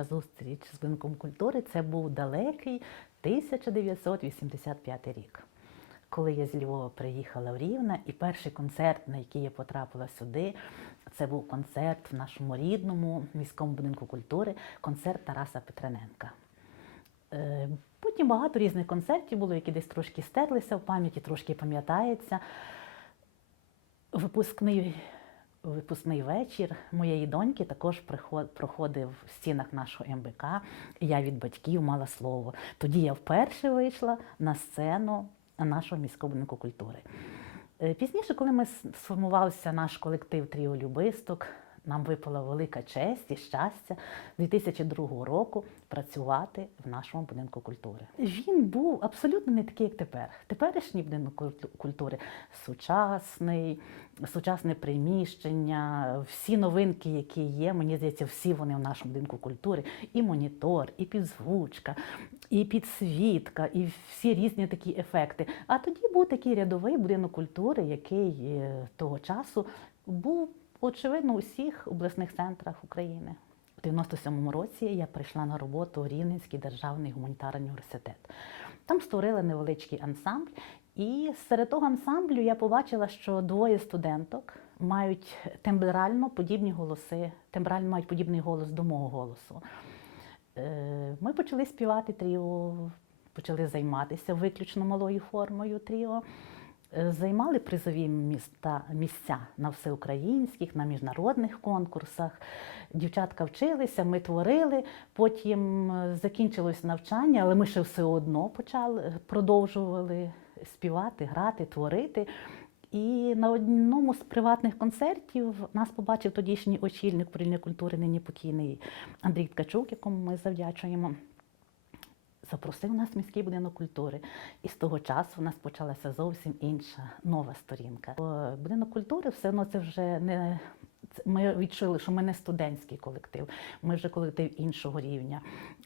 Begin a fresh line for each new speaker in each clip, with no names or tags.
перша зустріч з будинком культури це був далекий 1985 рік. Коли я з Львова приїхала в Рівне, і перший концерт, на який я потрапила сюди, це був концерт в нашому рідному міському будинку культури, концерт Тараса Петрененка. Е, Потім багато різних концертів було, які десь трошки стерлися в пам'яті, трошки пам'ятається. Випускний, випускний вечір моєї доньки також проходив в стінах нашого МБК. Я від батьків мала слово. Тоді я вперше вийшла на сцену нашого міського будинку культури. Е, Пізніше, коли ми сформувався наш колектив Тріо Любисток, нам випала велика честь і щастя 2002 року працювати в нашому будинку культури. Він був абсолютно не такий, як тепер. Теперішній будинок культури сучасний, сучасне приміщення, всі новинки, які є, мені здається, всі вони в нашому будинку культури. І монітор, і підзвучка, і підсвітка, і всі різні такі ефекти. А тоді був такий рядовий будинок культури, який е, того часу був очевидно у всіх обласних центрах України. У 97-му році я прийшла на роботу в Рівненський державний гуманітарний університет. Там створили невеличкий ансамбль, і серед того ансамблю я побачила, що двоє студенток мають тембрально подібні голоси, тембрально мають подібний голос до мого голосу. Е, Ми почали співати тріо, почали займатися виключно малою формою тріо. Е, Займали призові міста, місця на всеукраїнських, на міжнародних конкурсах. Дівчатка вчилися, ми творили. Потім е, закінчилось навчання, але ми ще все одно почали продовжували співати, грати, творити. І на одному з приватних концертів нас побачив тодішній очільник управління культури, нині покійний Андрій Ткачук, якому ми завдячуємо. Запросив нас міський будинок культури, і з того часу у нас почалася зовсім інша нова сторінка. Будинок культури все одно це вже не ми відчули, що ми не студентський колектив, ми вже колектив іншого рівня.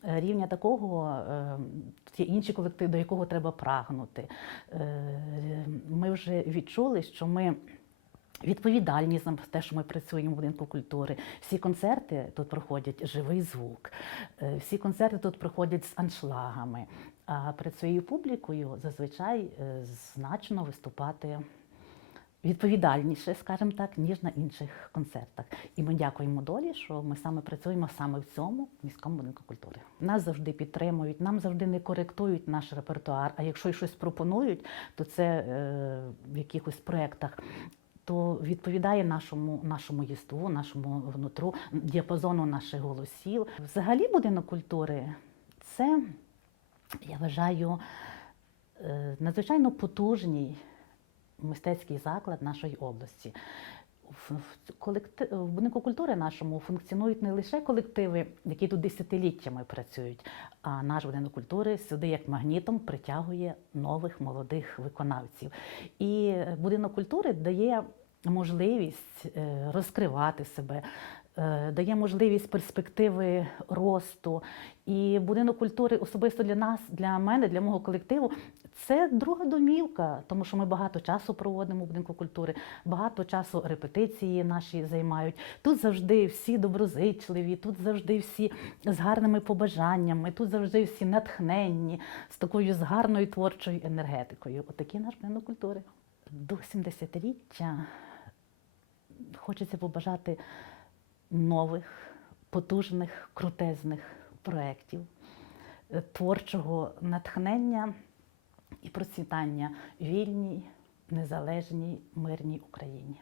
Е, Рівня такого, е, є інші колективи, до якого треба прагнути. Е, Ми вже відчули, що ми. Відповідальні за те, що ми працюємо в будинку культури. Всі концерти тут проходять живий звук, е, всі концерти тут проходять з аншлагами. А перед своєю публікою зазвичай е, значно виступати відповідальніше, скажімо так, ніж на інших концертах. І ми дякуємо долі, що ми саме працюємо саме в цьому міському будинку культури. Нас завжди підтримують, нам завжди не коректують наш репертуар. А якщо й щось пропонують, то це е, в якихось проєктах. То відповідає нашому нашому єству, нашому внутру, діапазону наших голосів. Взагалі, будинок культури це, я вважаю, е, надзвичайно потужний мистецький заклад нашої області. В, будинку культури нашому функціонують не лише колективи, які тут десятиліттями працюють, а наш будинок культури сюди як магнітом притягує нових молодих виконавців. І будинок культури дає можливість е, розкривати себе, дає можливість перспективи росту. І будинок культури особисто для нас, для мене, для мого колективу, це друга домівка, тому що ми багато часу проводимо в будинку культури, багато часу репетиції наші займають. Тут завжди всі доброзичливі, тут завжди всі з гарними побажаннями, тут завжди всі натхненні, з такою з гарною творчою енергетикою. Отакий наш будинок культури. До 70-річчя хочеться побажати нових, потужних, крутезних проєктів, е, творчого натхнення і процвітання вільній, незалежній, мирній Україні.